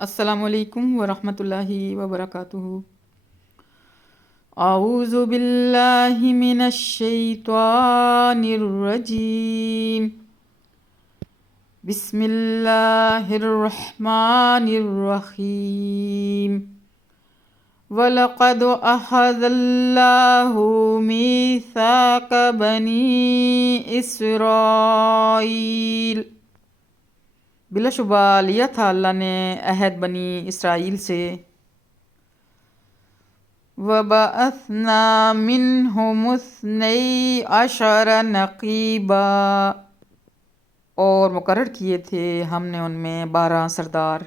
السلام علیکم ورحمۃ اللہ وبرکاتہ۔ اعوذ باللہ من الشیطان الرجیم، بسم اللہ الرحمن الرحیم۔ وَلَقَدْ أَخَذَ اللَّهُ مِيثَاقَ بَنِي إِسْرَائِيلَ، بلا شبہ لیا تھا اللہ نے عہد بنی اسرائیل سے۔ وَبَعَثْنَا مِنْهُمُ اثْنَيْ عَشَرَ نَقِيبًا، اور مقرر کیے تھے ہم نے ان میں 12 سردار۔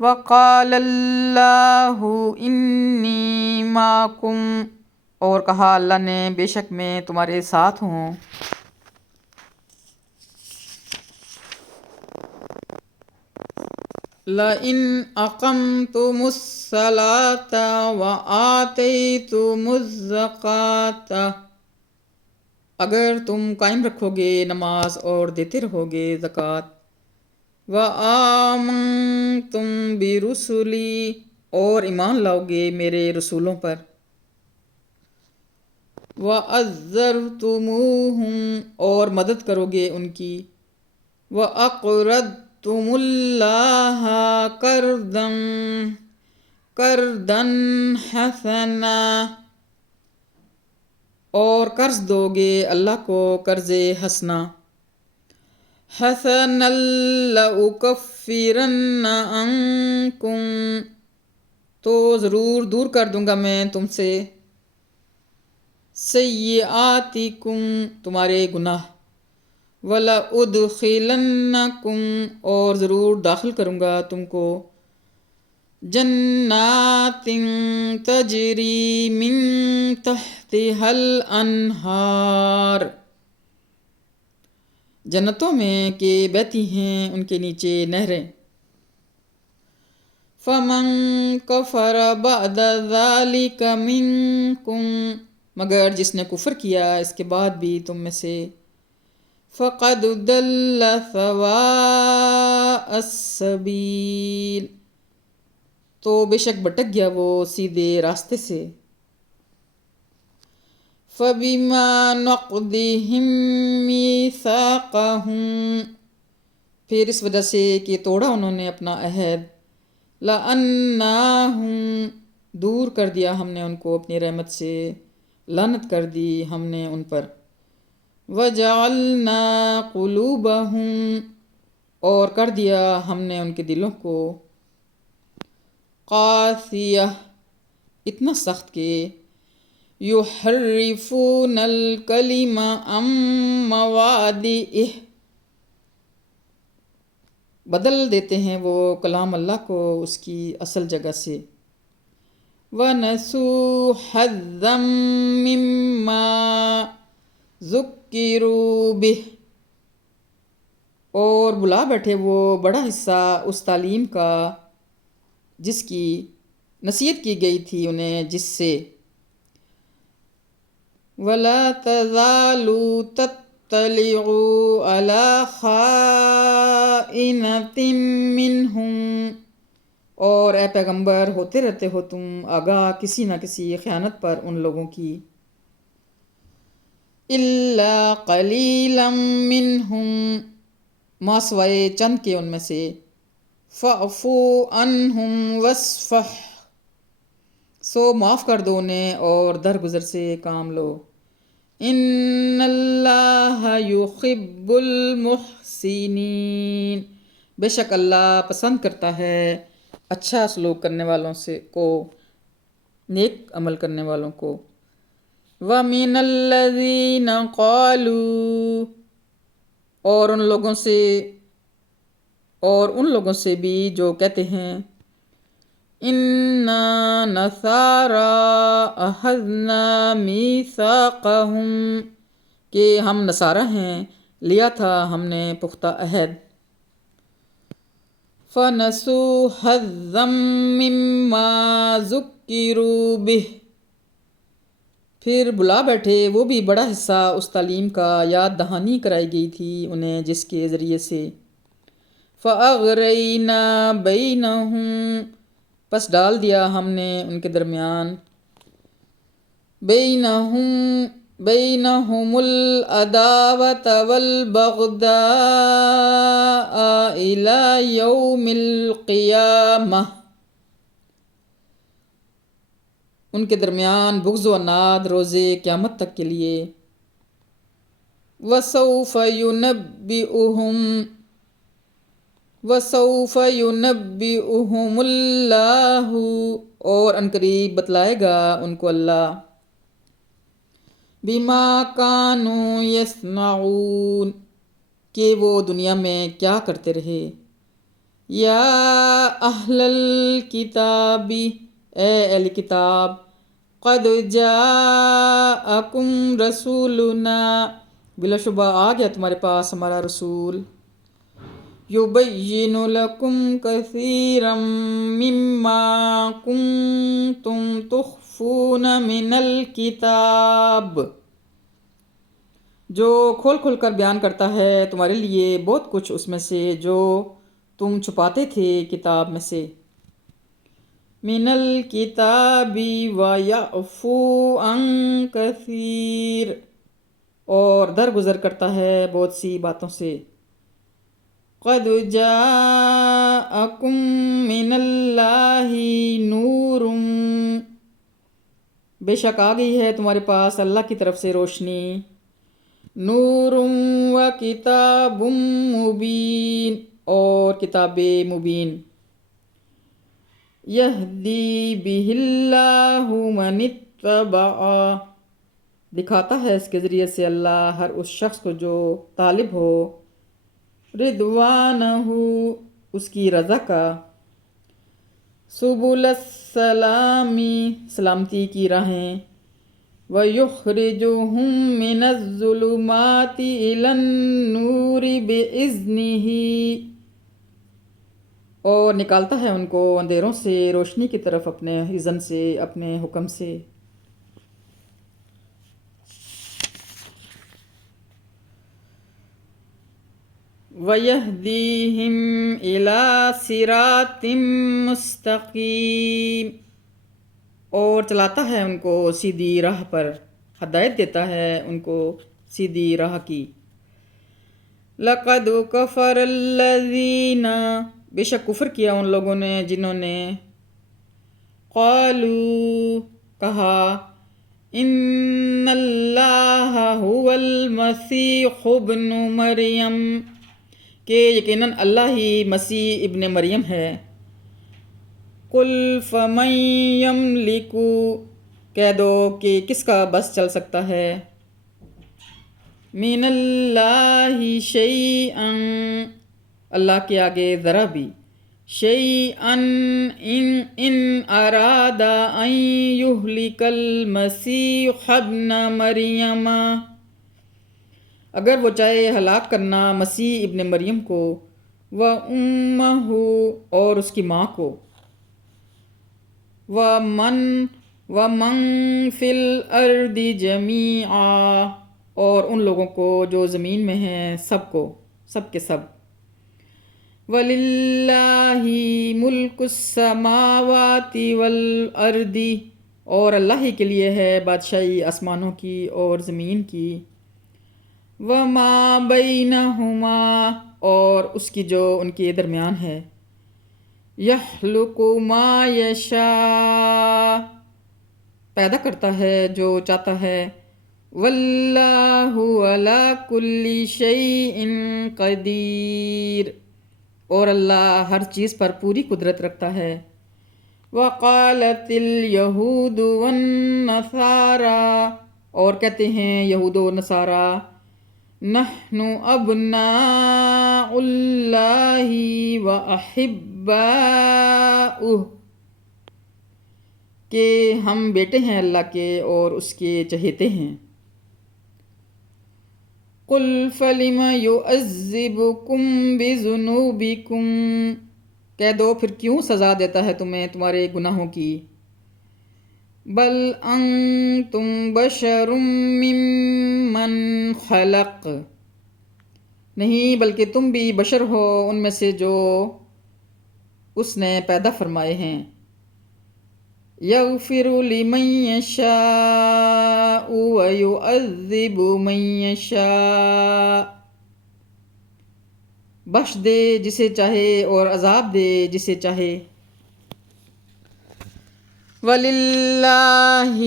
وَقَالَ اللَّهُ إِنِّي مَعَكُمْ، اور کہا اللہ نے بے شک میں تمہارے ساتھ ہوں۔ لَئِنْ أَقَمْتُمُ الصَّلَاةَ وَآتَيْتُمُ الزَّكَاةَ، اگر تم قائم رکھو گے نماز اور دیتے رہو گے زکوٰۃ۔ وَآمَنْتُمْ بِرُسُلِي، اور ایمان لاؤ گے میرے رسولوں پر۔ وَعَزَّرْتُمُوهُمْ، اور مدد کرو گے ان کی۔ وَأَقْرَضْتُمُ اللَّهَ قَرْضًا حَسَنًا، اور قرض دو گے اللہ کو قرض حسنا۔ حَسَنًا لَأُكَفِّرَنَّ عَنْكُمْ، تو ضرور دور کر دوں گا میں تم سے۔ سیئاتکم، تمہارے گناہ۔ وَلَأُدْخِلَنَّکُمْ، اور ضرور داخل کروں گا تم کو۔ جنات تجری من تحتها الانہار، جنتوں میں کہ بہتی ہیں ان کے نیچے نہریں۔ فمن کفر بعد ذلک منکم، مگر جس نے کفر کیا اس کے بعد بھی تم میں سے۔ فقد ضل سواء السبیل، تو بے شک بھٹک گیا وہ سیدھے راستے سے۔ فَبِمَا نَقْضِهِم مِّيثَاقَهُمْ، پھر اس وجہ سے کہ توڑا انہوں نے اپنا عہد۔ لَعَنَّاهُمْ، دور کر دیا ہم نے ان کو اپنی رحمت سے، لعنت کر دی ہم نے ان پر۔ وَجَعَلْنَا قُلُوبَهُمْ، اور کر دیا ہم نے ان کے دلوں کو قاسیہ، اتنا سخت کہ یحرفون الکلم عن مواضعہ، بدل دیتے ہیں وہ کلام اللہ کو اس کی اصل جگہ سے۔ وَنَسُوا حَظًّا مِّمَّا ذُكِّرُوا بِهِ، اور بلا بیٹھے وہ بڑا حصہ اس تعلیم کا جس کی نصیحت کی گئی تھی انہیں جس سے۔ وَلَا تَزَالُ تَطَّلِعُ عَلَىٰ خَائِنَةٍ مِّنْهُمْ، اور اے پیغمبر ہوتے رہتے ہو تم آگاہ کسی نہ کسی خیانت پر ان لوگوں کی۔ إِلَّا قَلِيلًا مِّنْهُمْ، ما سوائے چند کے ان میں سے۔ فَاعْفُ عَنْهُمْ وَاصْفَحْ، سو معاف کر دو انہیں اور درگزر سے کام لو۔ إِنَّ اللَّهَ يُحِبُّ الْمُحْسِنِينَ، بے شک اللہ پسند کرتا ہے اچھا سلوک کرنے والوں سے کو، نیک عمل کرنے والوں کو۔ وَمِنَ الَّذِينَ قَالُوا، اور ان لوگوں سے بھی جو کہتے ہیں اِنَّا نَصَارَىٰ أَخَذْنَا مِيثَاقَهُمْ، کہ ہم نصارہ ہیں لیا تھا ہم نے پختہ عہد۔ فَنَسُوا حَظًّا مِّمَّا ذُكِّرُوا بِهِ، پھر بلا بیٹھے وہ بھی بڑا حصہ اس تعلیم کا یاد دہانی کرائی گئی تھی انہیں جس کے ذریعے سے۔ فَأَغْرَيْنَا بَيْنَهُمْ، پس ڈال دیا ہم نے ان کے درمیان، بَيْنَهُمُ الْعَدَاوَةَ وَالْبَغْضَاءَ إِلَى يَوْمِ الْقِيَامَةِ، ان کے درمیان بغض و عناد روزے قیامت تک کے لیے۔ وَسَوْفَ يُنَبِّئُهُمُ اللَّهُ، اور عنقریب بتلائے گا ان کو اللہ، بِمَا كَانُوا يَصْنَعُونَ، کہ وہ دنیا میں کیا کرتے رہے۔ یا اہل الکتاب، اے اہل کتاب، قد جاءکم رسولنا، بلا شبہ آ گیا تمہارے پاس ہمارا رسول، یبین لکم کثیرا مما کنتم تخفون من الکتاب، جو کھول کھول کر بیان کرتا ہے تمہارے لیے بہت کچھ اس میں سے جو تم چھپاتے تھے کتاب میں سے۔ من الکتاب ویعفو عن کثیر، اور درگزر کرتا ہے بہت سی باتوں سے۔ قد جاءکم من اللہ نور، بے شک آ گئی ہے تمہارے پاس اللہ کی طرف سے روشنی، نور و کتاب مبین، اور کتاب مبین، یہدی بہ اللہ من اتبع، دکھاتا ہے اس کے ذریعے سے اللہ ہر اس شخص کو جو طالب ہو، رضوانہ، اس کی رضا کا، سبل السلام، سلامتی کی راہیں، وَيُخْرِجُهُم مِّنَ الظُّلُمَاتِ إِلَى النُّورِ بِإِذْنِهِ، اور نکالتا ہے ان کو اندھیروں سے روشنی کی طرف اپنے اذن سے، اپنے حکم سے۔ وَيَهْدِيهِمْ إِلَى صِرَاطٍ مُّسْتَقِيمٍ، اور چلاتا ہے ان کو سیدھی راہ پر، ہدایت دیتا ہے ان کو سیدھی راہ کی۔ لَقَدْ كَفَرَ الَّذِينَ، بے شک کفر کیا ان لوگوں نے جنہوں نے، قالوا، کہا، ان اللہ هو المسیح ابن مریم، کہ یقیناً اللہ ہی مسیح ابن مریم ہے۔ قل فمن یملک، کہہ دو کہ کس کا بس چل سکتا ہے، من اللہ شیئا، اللہ کے آگے ذرا بھی، شیئا ان اراد ان یہلک المسیح ابن مریم، اگر وہ چاہے ہلاک کرنا مسیح ابن مریم کو، وَأُمَّهُ، اور اس کی ماں کو، وَمَن فِي الْأَرْضِ جَمِيعًا، اور ان لوگوں کو جو زمین میں ہیں سب کو، سب کے سب۔ وَلِلَّهِ مُلْكُ السَّمَاوَاتِ وَالْأَرْضِ، اور اللہ ہی کے لیے ہے بادشاہی آسمانوں کی اور زمین کی، وَمَا بَيْنَهُمَا، اور اس کی جو ان کے درمیان ہے، يَخْلُقُ مَا يَشَاءُ، پیدا کرتا ہے جو چاہتا ہے، وَاللَّهُ عَلَى كُلِّ شَيْءٍ قَدِيرٌ، اور اللہ ہر چیز پر پوری قدرت رکھتا ہے۔ وَقَالَتِ الْيَهُودُ وَالنَّصَارَى، اور کہتے ہیں یہود و نصارہ، نحن ابناء اللہ وَأَحِبَّاؤُهُ، کہ ہم بیٹے ہیں اللہ کے اور اس کے چہیتے ہیں۔ قُلْ فَلِمَ يُعَذِّبُكُمْ بِذُنُوبِكُمْ، کہہ دو پھر کیوں سزا دیتا ہے تمہیں تمہارے گناہوں کی، بل انتم بشر ممن خلق، نہیں بلکہ تم بھی بشر ہو ان میں سے جو اس نے پیدا فرمائے ہیں۔ یغفر لمن یشاء ویعذب من یشاء، بخش دے جسے چاہے اور عذاب دے جسے چاہے۔ وَلِلَّهِ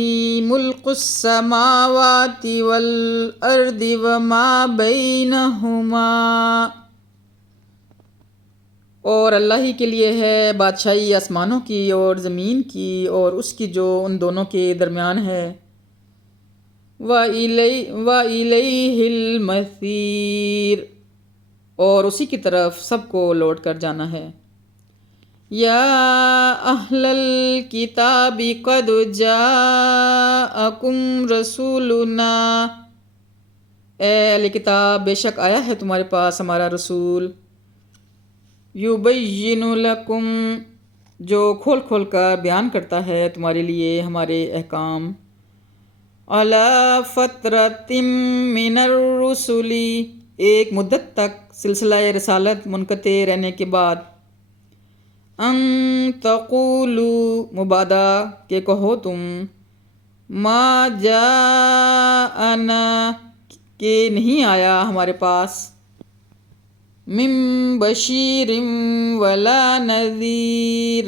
مُلْكُ السَّمَاوَاتِ وَالْأَرْضِ وَمَا بَيْنَهُمَا، اور اللہ ہی کے لیے ہے بادشاہی آسمانوں کی اور زمین کی اور اس کی جو ان دونوں کے درمیان ہے۔ وَإِلَيْهِ الْمَصِيرُ، اور اسی کی طرف سب کو لوٹ کر جانا ہے۔ یا اہل الکتاب قد جاءکم رسولنا، اے اہل کتاب بے شک آیا ہے تمہارے پاس ہمارا رسول۔ یبین لکم، جو کھول کھول کر بیان کرتا ہے تمہارے لیے ہمارے احکام۔ علی فترۃ من الرسل، ایک مدت تک سلسلہ رسالت منقطع رہنے کے بعد۔ ان تقولوا، مبادا کہ کہو تم، ما جاءنا، کہ نہیں آیا ہمارے پاس، من بشیر ولا نذیر،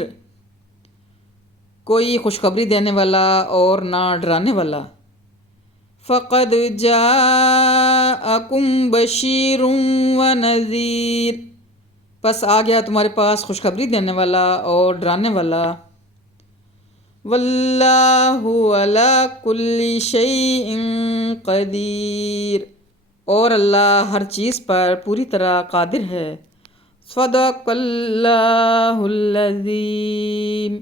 کوئی خوشخبری دینے والا اور نہ ڈرانے والا۔ فقد جاءکم بشیر ونذیر، پس آ گیا تمہارے پاس خوشخبری دینے والا اور ڈرانے والا۔ واللہ علی کل شیء قدیر، اور اللہ ہر چیز پر پوری طرح قادر ہے۔ صدق اللہ العظیم۔